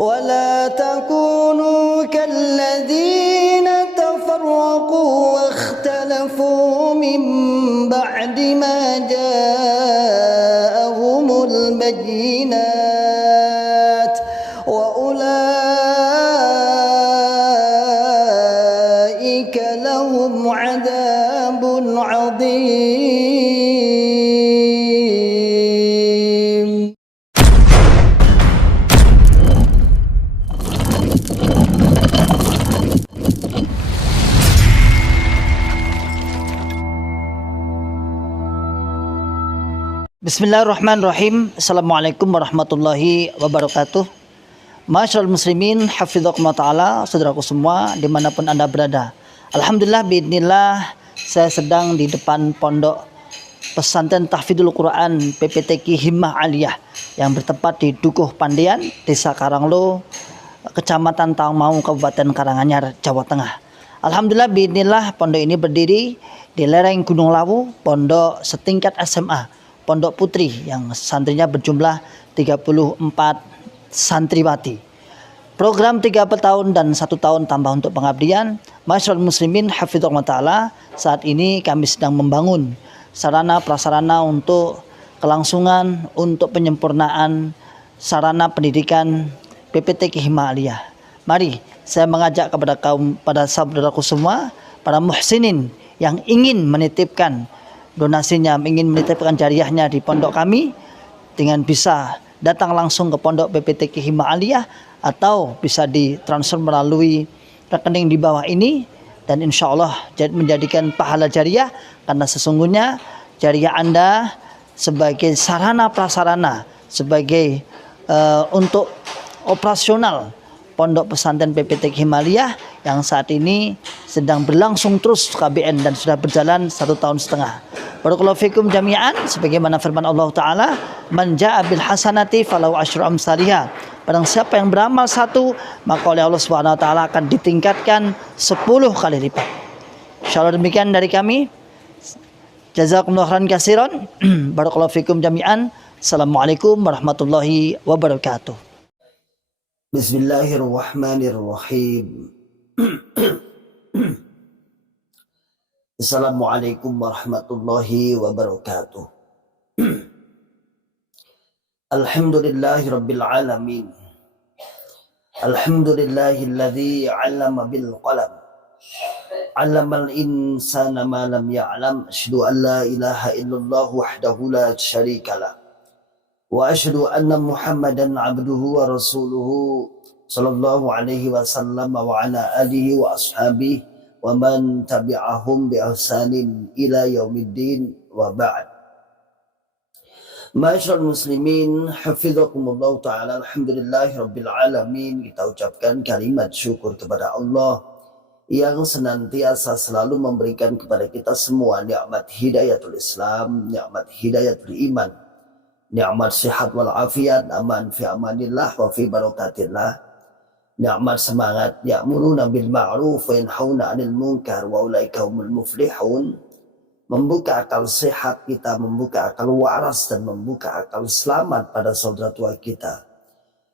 ولا تكونوا كالذين تفرقوا واختلفوا من بعد ما جاءهم البينات وأولئك لهم عذاب عظيم. Bismillahirrahmanirrahim. Assalamualaikum warahmatullahi wabarakatuh. Masyaallah muslimin, hafizakumullah ta'ala, saudaraku semua dimanapun anda berada. Alhamdulillah biidznillah, saya sedang di depan pondok pesantren tahfidzul Quran PPTQ Himmah Aliyah yang bertempat di Dukuh Pandian, Desa Karanglo, Kecamatan Tawangmangu, Kabupaten Karanganyar, Jawa Tengah. Alhamdulillah biidznillah, pondok ini berdiri di lereng Gunung Lawu, pondok setingkat SMA, Pondok Putri yang santrinya berjumlah 34 santriwati. Program 3 tahun dan 1 tahun tambah untuk pengabdian. Masyaallah muslimin hafizahullah ta'ala, saat ini kami sedang membangun sarana prasarana untuk kelangsungan, untuk penyempurnaan sarana pendidikan PPTQ Himmah Aliyah. Mari saya mengajak pada saudaraku semua, para muhsinin yang ingin menitipkan donasinya, ingin menitipkan jariahnya di pondok kami, dengan bisa datang langsung ke pondok PPTQ Himmah Aliyah atau bisa ditransfer melalui rekening di bawah ini, dan insya Allah menjadikan pahala jariah, karena sesungguhnya jariah Anda sebagai sarana prasarana, sebagai untuk operasional pondok pesantren PPTQ Himmah Aliyah yang saat ini sedang berlangsung terus KBN dan sudah berjalan 1,5 tahun. Barakallahu fikum jami'an, sebagaimana firman Allah Ta'ala, man ja'a bil hasanati falahu asyru amsalihha. Barang siapa yang beramal 1, maka oleh Allah Subhanahu wa taala akan ditingkatkan 10 kali lipat. Insyaallah demikian dari kami. Jazakumullahu khairan katsiran. Barakallahu fikum jami'an. Assalamualaikum warahmatullahi wabarakatuh. Bismillahirrahmanirrahim. Assalamualaikum warahmatullahi wabarakatuh. Alhamdulillahi rabbil alamin. Alhamdulillahilladzi 'allama bil qalam. 'Allamal insana ma lam ya'lam. Asyhadu an la ilaha illallah wahdahu la syarikalah. Wa asyhadu anna Muhammadan 'abduhu wa rasuluhu sallallahu alaihi wasallam wa ala alihi wa ashabihi wa man tabi'ahum bi ihsanin ila yaumiddin wa ba'd. Masyaallah muslimin hafizakumullah ta'ala, alhamdulillahi rabbil alamin. Kita ucapkan kalimat syukur kepada Allah yang senantiasa selalu memberikan kepada kita semua nikmat hidayatul Islam, nikmat hidayatul iman, nikmat sehat wal afiat, aman fi amanillah wa fi barakatillah, nikmat semangat, ya'muruna bil ma'ruf wa yanhauna 'anil munkar wa ulaika humul muflihun. Membuka akal sehat kita, membuka akal waras, dan membuka akal selamat pada saudara tua kita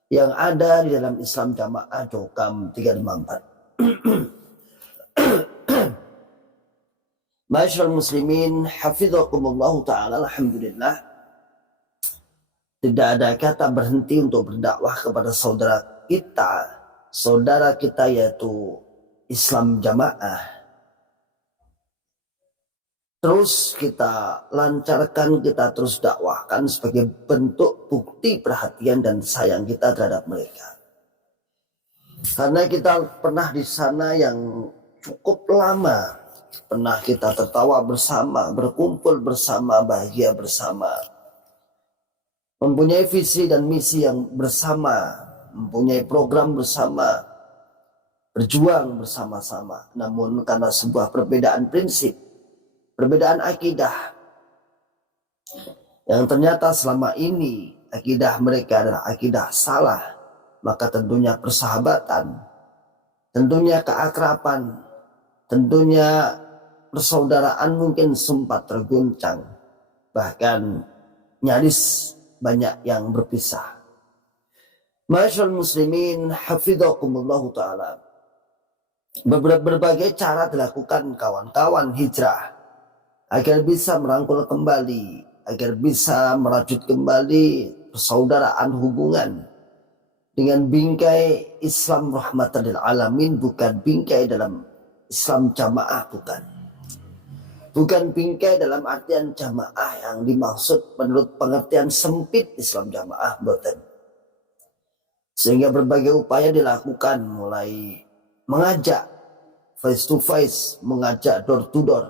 yang ada di dalam Islam Jamaah Dokam 354. Masyaallah muslimin hafizakumullah ta'ala, alhamdulillah, tidak ada kata berhenti untuk berdakwah kepada saudara kita yaitu Islam Jamaah. Terus kita lancarkan, kita terus dakwahkan sebagai bentuk bukti perhatian dan sayang kita terhadap mereka. Karena kita pernah di sana yang cukup lama, pernah kita tertawa bersama, berkumpul bersama, bahagia bersama, mempunyai visi dan misi yang bersama, mempunyai program bersama, berjuang bersama-sama. Namun karena sebuah perbedaan prinsip, perbedaan akidah, yang ternyata selama ini akidah mereka adalah akidah salah, maka tentunya persahabatan, tentunya keakraban, tentunya persaudaraan mungkin sempat terguncang, bahkan nyaris banyak yang berpisah. Masyaallah muslimin hafizakumullah ta'ala. Berbagai cara dilakukan kawan-kawan hijrah agar bisa merangkul kembali, agar bisa merajut kembali persaudaraan hubungan dengan bingkai Islam rahmatan lil alamin, bukan bingkai dalam Islam jamaah, bukan bingkai dalam artian jamaah yang dimaksud menurut pengertian sempit Islam jamaah, bukan. Sehingga berbagai upaya dilakukan, mulai mengajak face to face, mengajak door to door,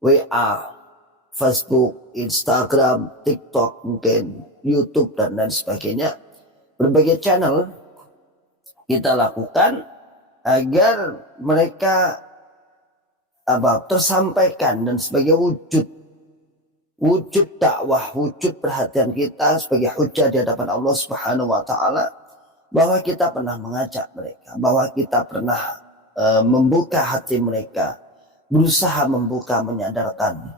WA, Facebook, Instagram, TikTok, mungkin YouTube dan lain sebagainya. Berbagai channel kita lakukan agar mereka tersampaikan, dan sebagai wujud dakwah, wujud perhatian kita sebagai hujah di hadapan Allah Subhanahu wa taala, bahwa kita pernah mengajak mereka, bahwa kita pernah membuka hati mereka, berusaha membuka, menyadarkan.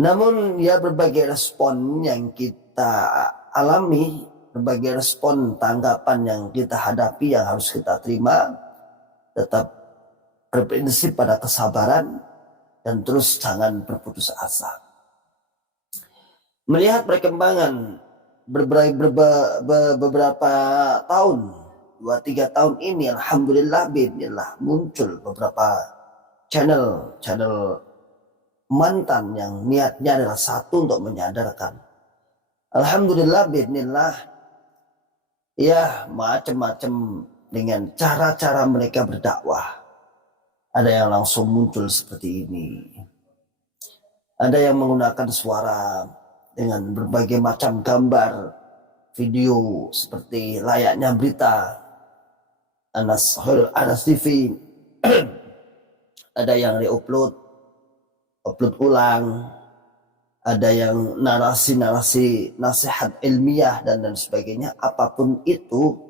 Namun ya, berbagai respon yang kita alami, berbagai respon tanggapan yang kita hadapi, yang harus kita terima, tetap berprinsip pada kesabaran dan terus jangan berputus asa. Melihat perkembangan beberapa tahun, 2-3 tahun ini, alhamdulillah bismillah, muncul beberapa channel mantan yang niatnya adalah satu, untuk menyadarkan. Alhamdulillah bismillah, ya, macam-macam dengan cara-cara mereka berdakwah. Ada yang langsung muncul seperti ini, ada yang menggunakan suara dengan berbagai macam gambar, video seperti layaknya berita Anas TV. Ada yang upload ulang, ada yang narasi-narasi nasihat ilmiah dan lain sebagainya. Apapun itu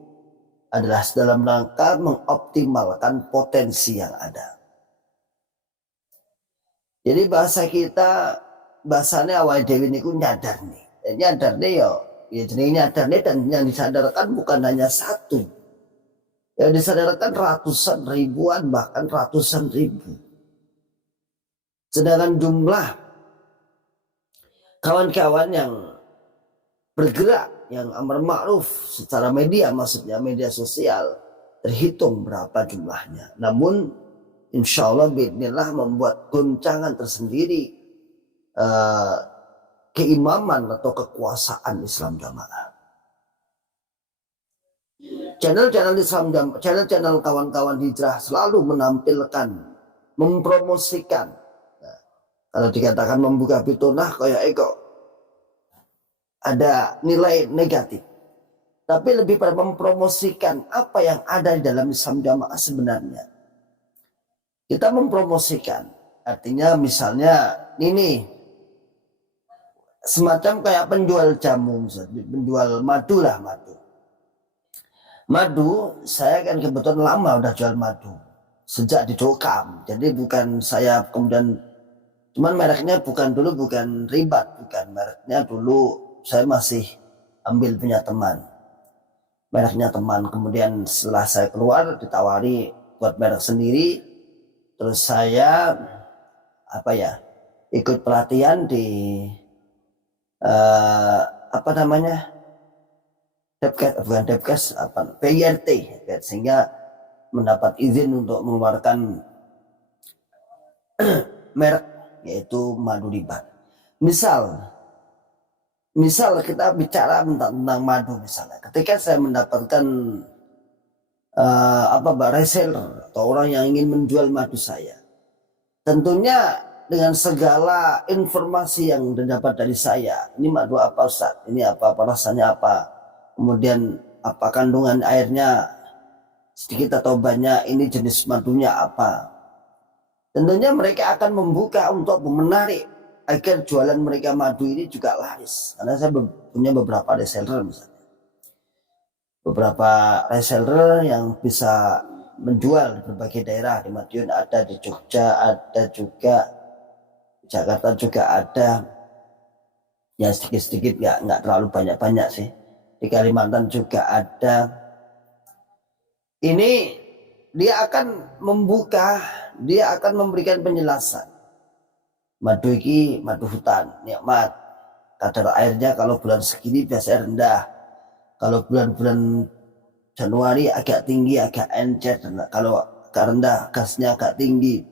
adalah dalam rangka mengoptimalkan potensi yang ada. Jadi bahasanya awal dewi niku nyadar nih ya jadi nyadar nih, dan yang disadarkan bukan hanya satu, yang disadarkan ratusan ribuan, bahkan ratusan ribu. Sedangkan jumlah kawan-kawan yang bergerak, yang amar ma'ruf secara media, maksudnya media sosial, terhitung berapa jumlahnya. Namun insya Allah bismillah membuat goncangan tersendiri keimaman atau kekuasaan Islam jamaah. Channel-channel Islam jamaah, channel-channel kawan-kawan hijrah selalu menampilkan, mempromosikan. Nah, kalau dikatakan membuka fitunah, kayak kok ada nilai negatif. Tapi lebih pada mempromosikan apa yang ada di dalam Islam jamaah sebenarnya. Kita mempromosikan, artinya misalnya ini semacam kayak penjual jamu, penjual madu lah, madu. Saya kan kebetulan lama udah jual madu sejak di Dokam. Jadi bukan saya kemudian, cuman mereknya bukan Ribat, bukan mereknya dulu saya masih ambil punya teman, mereknya teman. Kemudian setelah saya keluar ditawari buat merek sendiri, terus saya ikut pelatihan di PIRT, sehingga mendapat izin untuk mengeluarkan merek, yaitu madu Ribat. Misal kita bicara tentang madu, misalnya ketika saya mendapatkan reseller atau orang yang ingin menjual madu saya, tentunya dengan segala informasi yang didapat dari saya, ini madu apa Ustaz, ini apa rasanya apa, kemudian apa kandungan airnya, sedikit atau banyak, ini jenis madunya apa. Tentunya mereka akan membuka untuk menarik agar jualan mereka madu ini juga laris. Karena saya punya beberapa reseller, misalnya beberapa reseller yang bisa menjual di berbagai daerah. Di Madiun ada, di Jogja ada juga, Jakarta juga ada, ya sedikit-sedikit, nggak terlalu banyak-banyak sih. di Kalimantan juga ada. Ini dia akan membuka, dia akan memberikan penjelasan. Madu iki madu hutan, nikmat. Kadar airnya kalau bulan segini biasanya rendah. Kalau bulan-bulan Januari agak tinggi, agak encer. Kalau agak rendah, gasnya agak tinggi.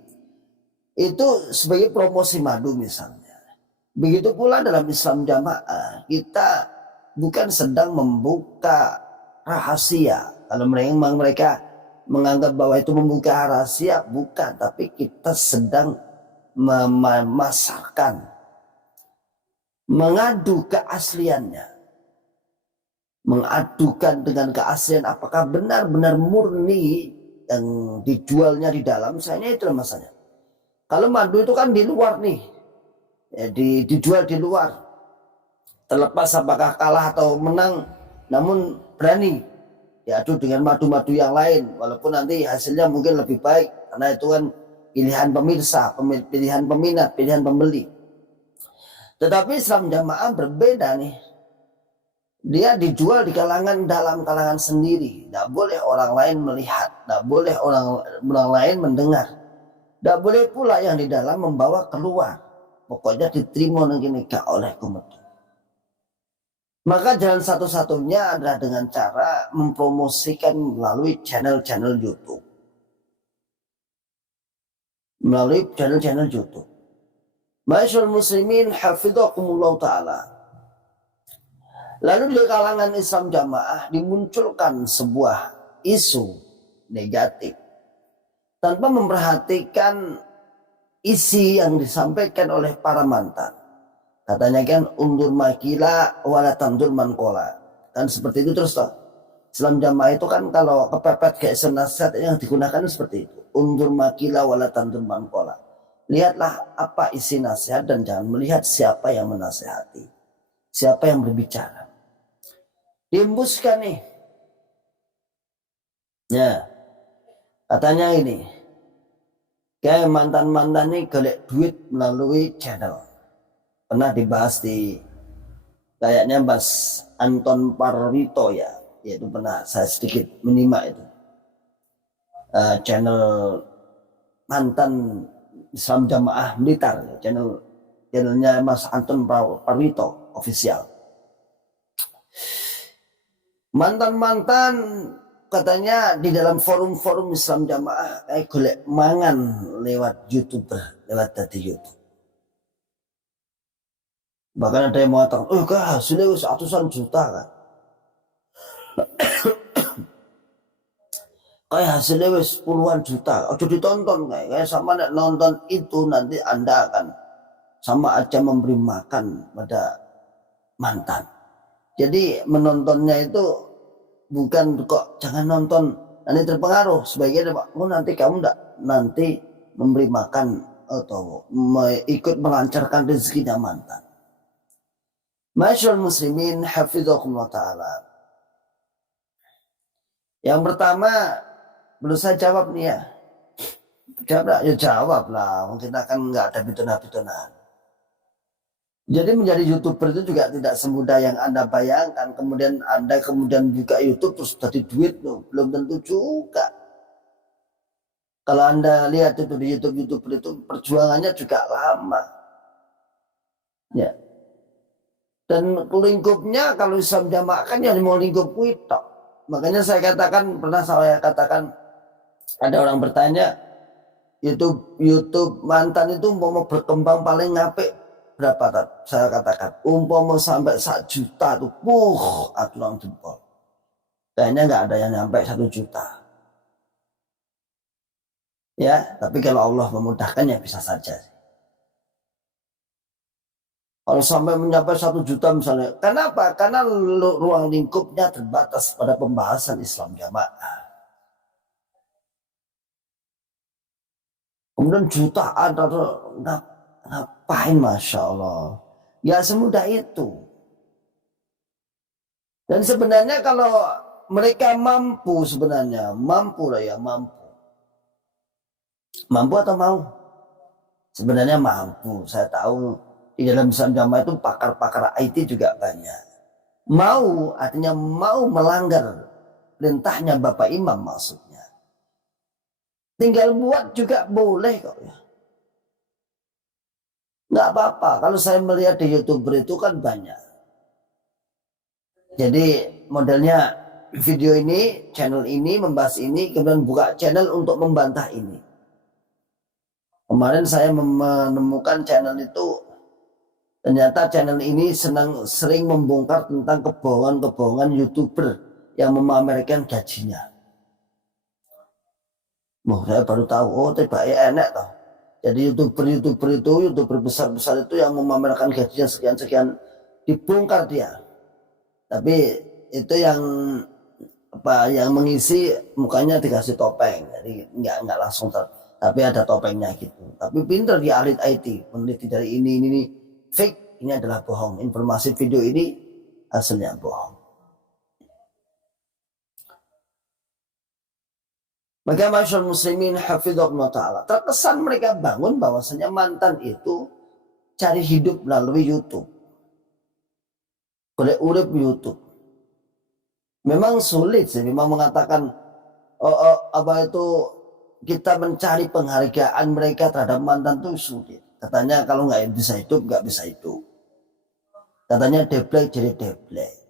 Itu sebagai promosi madu misalnya. Begitu pula dalam Islam jamaah, kita bukan sedang membuka rahasia. Kalau mereka menganggap bahwa itu membuka rahasia, bukan. Tapi kita sedang memasarkan, mengadu keasliannya, mengadukan dengan keaslian apakah benar-benar murni yang dijualnya di dalam. Misalnya itu masalahnya. Kalau madu itu kan di luar nih, ya, dijual di luar, terlepas apakah kalah atau menang, namun berani diadu dengan madu-madu yang lain, walaupun nanti hasilnya mungkin lebih baik karena itu kan pilihan pemirsa, pilihan peminat, pilihan pembeli. Tetapi Islam jamaah berbeda nih. Dia dijual di dalam kalangan sendiri. Tidak boleh orang lain melihat. Tidak boleh orang lain mendengar. Tidak boleh pula yang di dalam membawa keluar. Pokoknya diterima nikah oleh kumat. Maka jalan satu-satunya adalah dengan cara mempromosikan melalui channel-channel YouTube. Melalui channel-channel YouTube. Ma'asyiral muslimin hafidhakumullah ta'ala. Lalu di kalangan Islam jamaah dimunculkan sebuah isu negatif tanpa memperhatikan isi yang disampaikan oleh para mantan. Katanya kan undur makila wala tandur mankola. Kan seperti itu terus toh. Islam jamaah itu kan kalau kepepet kayak nasihat yang digunakan seperti itu. Undur makila wala tandur mankola. Lihatlah apa isi nasihat dan jangan melihat siapa yang menasihati. Siapa yang berbicara. Diembuskan nih. Ya. Katanya ini. Kayak mantan-mantan ini golek duit melalui channel. Pernah dibahas di kayaknya Mas Anton Parwito ya. Yaitu pernah saya sedikit menyimak itu. Channel mantan Islam Jamaah Blitar. Channelnya Mas Anton Parwito official. Mantan-mantan katanya di dalam forum-forum Islam jamaah kayak golek mangan lewat YouTuber, lewat dari YouTube. Bahkan ada yang mengatakan, hasilnya ratusan juta kan. Kayak hasilnya wis puluhan juta. Ojo ditonton kayak sama nonton itu nanti Anda akan sama aja memberi makan pada mantan. Jadi menontonnya itu bukan kok jangan nonton nanti terpengaruh sebagian nanti kamu nanti memberi makan atau ikut melancarkan rezekinya mantan. Ma'asyiral muslimin hafizakumullah ta'ala. Yang pertama belum saya jawab nih ya. Jawab lah. Mungkin akan nggak ada bitonan-bitonan. Jadi menjadi YouTuber itu juga tidak semudah yang Anda bayangkan. Kemudian Anda buka YouTube terus jadi duit loh. Belum tentu juga. Kalau Anda lihat itu di YouTuber itu perjuangannya juga lama. Ya. Dan lingkupnya kalau Islam jamaah kan yang mau lingkup itu. Makanya pernah saya katakan ada orang bertanya YouTube mantan itu mau berkembang paling ngapik berapa tak? Saya katakan umpama sampai 1 juta tuh, aturan jempol. Kayaknya nggak ada yang nyampe 1 juta. Ya, tapi kalau Allah memudahkan ya bisa saja. Kalau sampai mencapai 1 juta misalnya, kenapa? Karena ruang lingkupnya terbatas pada pembahasan Islam jamaah. Kemudian jutaan atau ngapain, Masya Allah. Ya semudah itu. Dan sebenarnya kalau mereka mampu mampu. Mampu atau mau? Sebenarnya mampu. Saya tahu di dalam Islam jamaah itu pakar-pakar IT juga banyak. Mau artinya mau melanggar perintahnya Bapak Imam maksudnya. Tinggal buat juga boleh kok ya. Nggak apa-apa. Kalau saya melihat di YouTuber itu kan banyak. Jadi modelnya video ini, channel ini membahas ini, kemudian buka channel untuk membantah ini. Kemarin saya menemukan channel itu, ternyata channel ini sering membongkar tentang kebohongan-kebohongan YouTuber yang memamerkan gajinya. Saya baru tahu, oh tiba enak toh. Jadi YouTuber besar-besar itu yang memamerkan gajinya sekian-sekian dibongkar dia. Tapi itu yang mengisi mukanya dikasih topeng, jadi nggak langsung tapi ada topengnya gitu. Tapi pinter dia ahli IT, peneliti dari ini fake, ini adalah bohong. Informasi video ini hasilnya bohong. Maka masyarakat muslimin hafidhahullah ta'ala, terkesan mereka bangun bahwasanya mantan itu cari hidup melalui YouTube. Oleh urip YouTube. Memang sulit sih, memang mengatakan kita mencari penghargaan mereka terhadap mantan itu sulit. Katanya kalau nggak bisa hidup, nggak bisa hidup. Katanya deblek jadi deblek.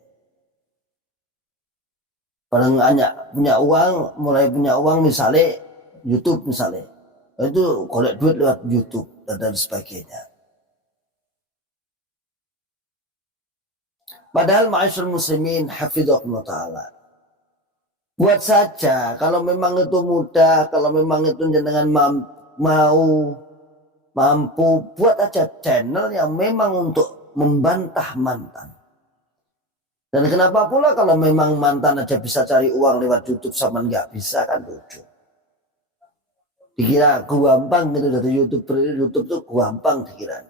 Orang punya uang, mulai punya uang misalnya YouTube misalnya, itu kolek duit lewat YouTube dan sebagainya. Padahal ma'asyarul muslimin hafidhahullah ta'ala, buat saja kalau memang itu mudah, kalau memang itu dengan mampu, buat aja channel yang memang untuk membantah mantan. Dan kenapa pula kalau memang mantan aja bisa cari uang lewat YouTube sama nggak bisa, kan lucu. Dikira gampang gitu dari YouTube tuh gampang dikira.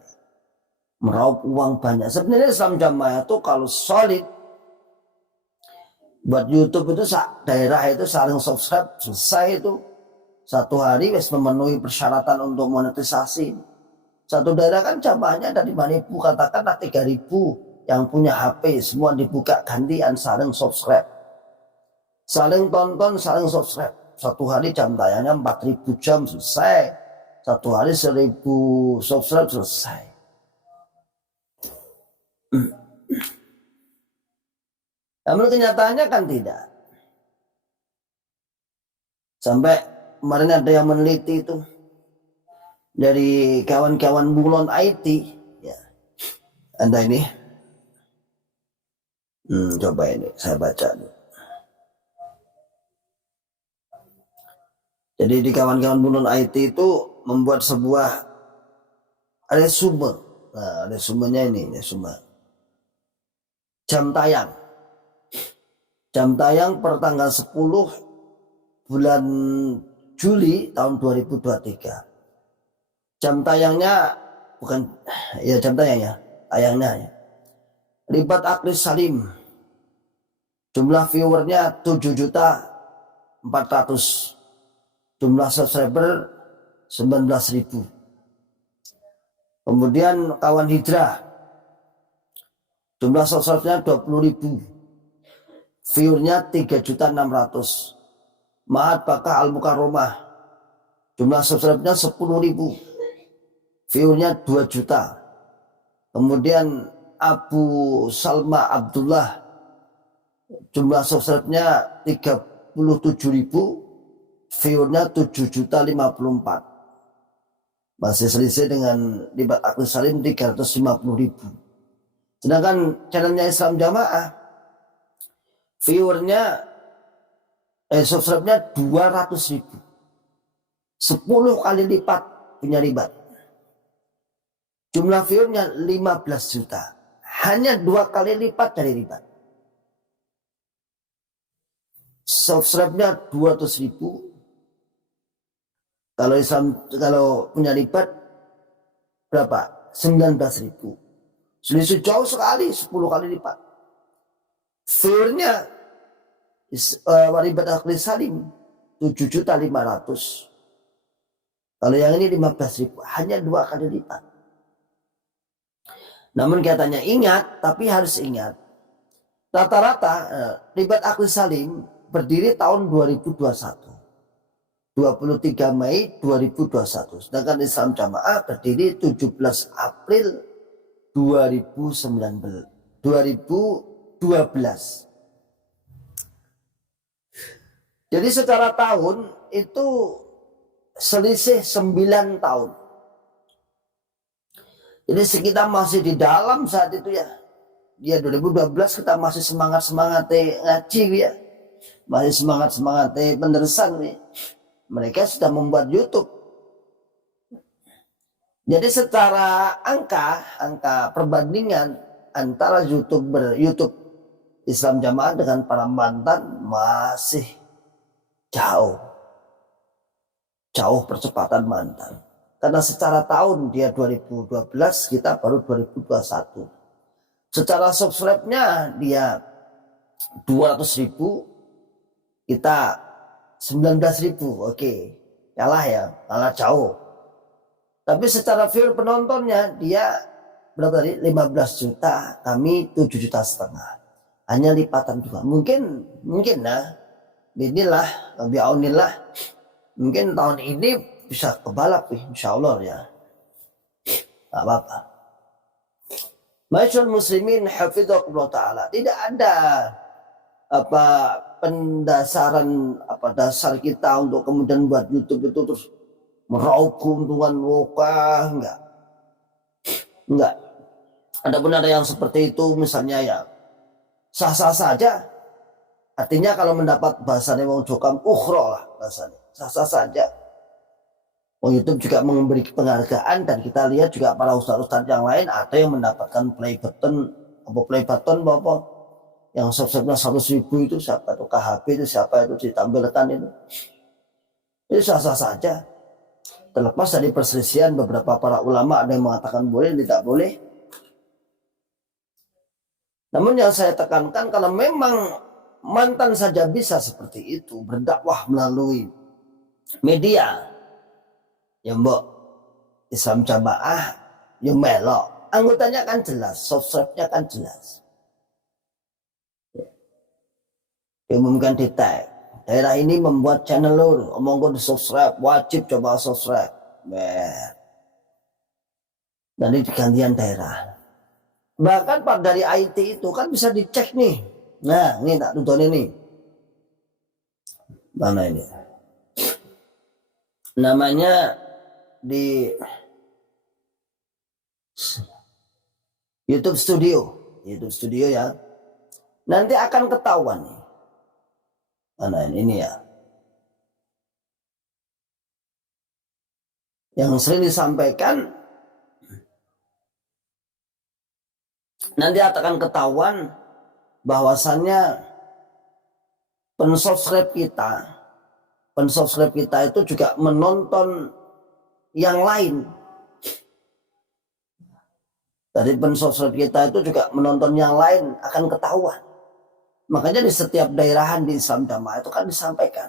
Meraup uang banyak. Sebenarnya Islam Jamaah itu kalau solid buat YouTube itu daerah itu saling subscribe selesai itu. Satu hari wis memenuhi persyaratan untuk monetisasi. Satu daerah kan jamaahnya dari 5.000, katakanlah 3.000. Yang punya HP semua dibuka gantian saling subscribe, saling tonton, saling subscribe. Satu hari jam tayangnya 4.000 jam selesai, satu hari 1.000 subscribe selesai. Namun kenyataannya kan tidak. Sampai kemarin ada yang meneliti itu dari kawan-kawan Bulon IT ya. Anda ini coba ini saya baca nih. Jadi di kawan-kawan Bulon IT itu membuat sebuah resume. Nah, resumenya ini resume. Jam tayang per tanggal 10 bulan Juli tahun 2023. Jam tayangnya tayangnya ya. Ribat Aklis Salim. Jumlah viewernya 7.400.000. Jumlah subscriber 19.000. Kemudian kawan Hijrah. Jumlah subscribernya 20.000. Viewernya 3.600.000. Mahat Bakah Al-Mukarromah. Jumlah subscribernya 10.000. Viewernya 2 juta. Kemudian Abu Salma Abdullah, jumlah subscribe-nya 37.000, view-nya 7.054. Masih selisih dengan Ribat Aklis Salim 350.000. Sedangkan channelnya Islam Jamaah, viewernya subscribe-nya 200.000. 10 kali lipat punya Ribat. Jumlah view-nya 15 juta. Hanya 2 kali lipat dari Ribat. Subscribe-nya 200.000. Kalau punya Ribat berapa? 19.000. Selisih jauh sekali, 10 kali lipat. View-nya Ribat Aklis Salim 7.500.000. Kalau yang ini 15.000, hanya 2 kali lipat. Namun katanya ingat, tapi harus ingat, Rata-rata Ribat Akil Salim berdiri tahun 2021. 23 Mei 2021. Sedangkan Islam Jamaah berdiri 17 April 2012. Jadi secara tahun itu selisih 9 tahun. Jadi kita masih di dalam saat itu ya. Ya 2012 kita masih semangat-semangatnya ngaji ya. Masih semangat-semangatnya penderesan ya. Mereka sudah membuat YouTube. Jadi secara angka perbandingan antara YouTube Islam Jamaah dengan para mantan masih jauh percepatan mantan. Karena secara tahun dia 2012, kita baru 2021. Secara subscribe-nya dia 200.000, kita 19.000. Oke, kalah jauh. Tapi secara viewer penontonnya dia berapa tadi? 15 juta, kami 7,5 juta. Hanya lipatan juga. Mungkin nah. Binilah, biaunillah. Mungkin tahun ini bisa kebalap insya Allah ya. Gak apa-apa. Masyaallah muslimin hafidhakumullah ta'ala. Tidak ada dasar kita untuk kemudian buat YouTube itu terus meraup keuntungan lokal, enggak. Adapun ada yang seperti itu misalnya ya sah-sah saja. Artinya kalau mendapat bahasanya wong jokam ukhra lah bahasanya, sah-sah saja. YouTube juga memberi penghargaan dan kita lihat juga para ustaz-ustaz yang lain ada yang mendapatkan play button apa yang subscribe-nya 100.000 itu siapa itu, KHB itu siapa itu ditampilkan itu sah-sah saja. Terlepas dari perselisihan beberapa para ulama, ada yang mengatakan boleh, tidak boleh. Namun yang saya tekankan, kalau memang mantan saja bisa seperti itu berdakwah melalui media, ya mbok Islam Jamaah ya melok, anggotanya kan jelas, subscribe-nya kan jelas, diumumkan di tag daerah ini membuat channel lur, omong di subscribe, wajib coba subscribe, nanti digantian daerah. Bahkan part dari IT itu kan bisa dicek nih. Nah, ini tak tuntun ini. Mana ini? Namanya di YouTube Studio ya. Nanti akan ketahuan nih. Mana ini ya. Yang sering disampaikan nanti akan ketahuan bahwasannya pensubscribe kita itu juga menonton yang lain. Dari pensubscribe kita itu juga menonton yang lain akan ketahuan. Makanya di setiap daerahan di Islam Jamaah itu kan disampaikan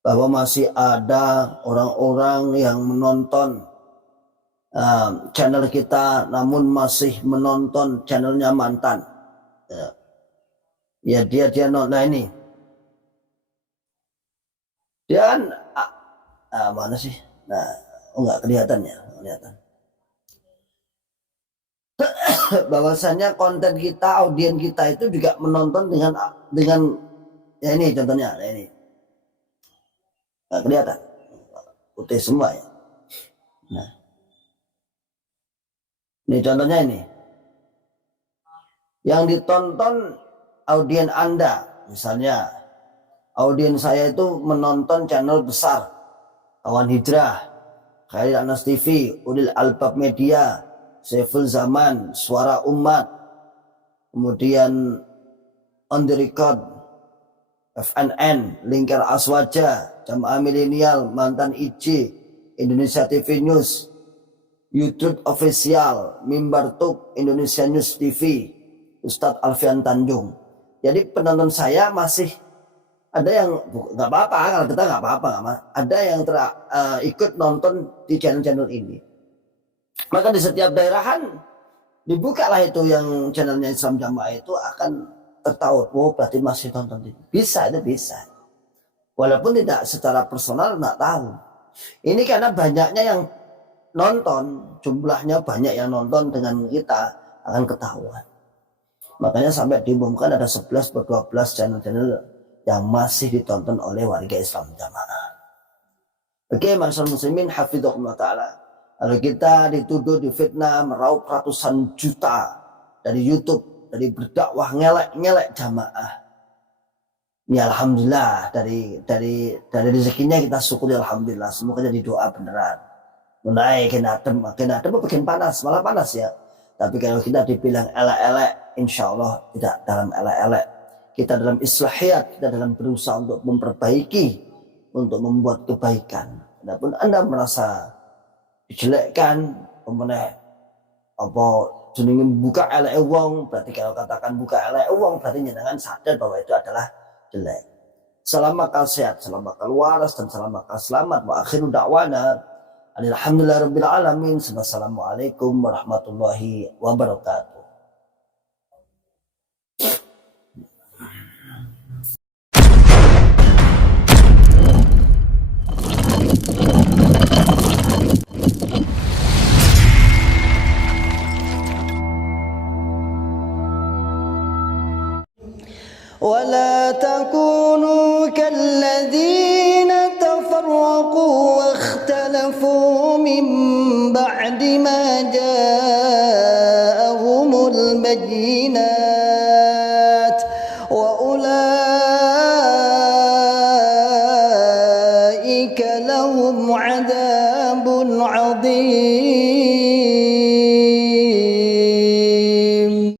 bahwa masih ada orang-orang yang menonton channel kita namun masih menonton channelnya mantan. Ya dia nonton. Nah ini dia kan mana sih? Nah, enggak kelihatan. Bahwasanya konten kita, audien kita itu juga menonton dengan ya ini contohnya, nah ini enggak kelihatan, putih semua ya. Nah, ini contohnya ini. Yang ditonton audien Anda, misalnya audien saya itu menonton channel besar, Kawan Hijrah, Khairil Anas TV, Ulil Albab Media, Saiful Zaman, Suara Umat, kemudian On The Record, FNN, Lingkar Aswaja, Jamaah Milenial, Mantan IJ, Indonesia TV News, YouTube Official, Mimbar Tuk, Indonesia News TV, Ustadz Alfian Tanjung. Jadi penonton saya masih ada yang nggak apa-apa, kalau kita nggak apa-apa, ada yang ikut nonton di channel-channel ini. Maka di setiap daerahan Dibukalah itu yang channelnya Islam Jamaah itu akan tertaut. Oh berarti masih nonton itu. Bisa, itu bisa. Walaupun tidak secara personal nggak tahu. Ini karena banyaknya yang nonton, jumlahnya banyak yang nonton dengan kita akan ketahuan. Makanya sampai diumumkan ada 11 atau 12 channel-channel yang masih ditonton oleh warga Islam Jamaah. Oke, masyaallah muslimin hafidhakumullah ta'ala. Kalau kita dituduh difitnah meraup ratusan juta dari YouTube, dari berdakwah ngelek-ngelek jamaah. Ya alhamdulillah dari rezekinya kita syukuri alhamdulillah. Semoga jadi doa beneran. Menaik kena adem bikin panas, malah panas ya. Tapi kalau kita dibilang elek-elek, insya Allah tidak dalam elek-elek. Kita dalam islahiyat, kita dalam berusaha untuk memperbaiki, untuk membuat kebaikan. Adapun Anda merasa dijelekkan, pemenang apa jenenge buka elek wong, berarti kalau katakan buka elek wong berarti jenengan sadar bahwa itu adalah jelek. Salam akal sehat, salam akal waras, dan salam akal selamat. Wa akhiru da'wana alhamdulillahirabbil alamin. Wassalamualaikum warahmatullahi wabarakatuh. ولا تكونوا كالذين تفرقوا واختلفوا من بعد ما جاءهم البينات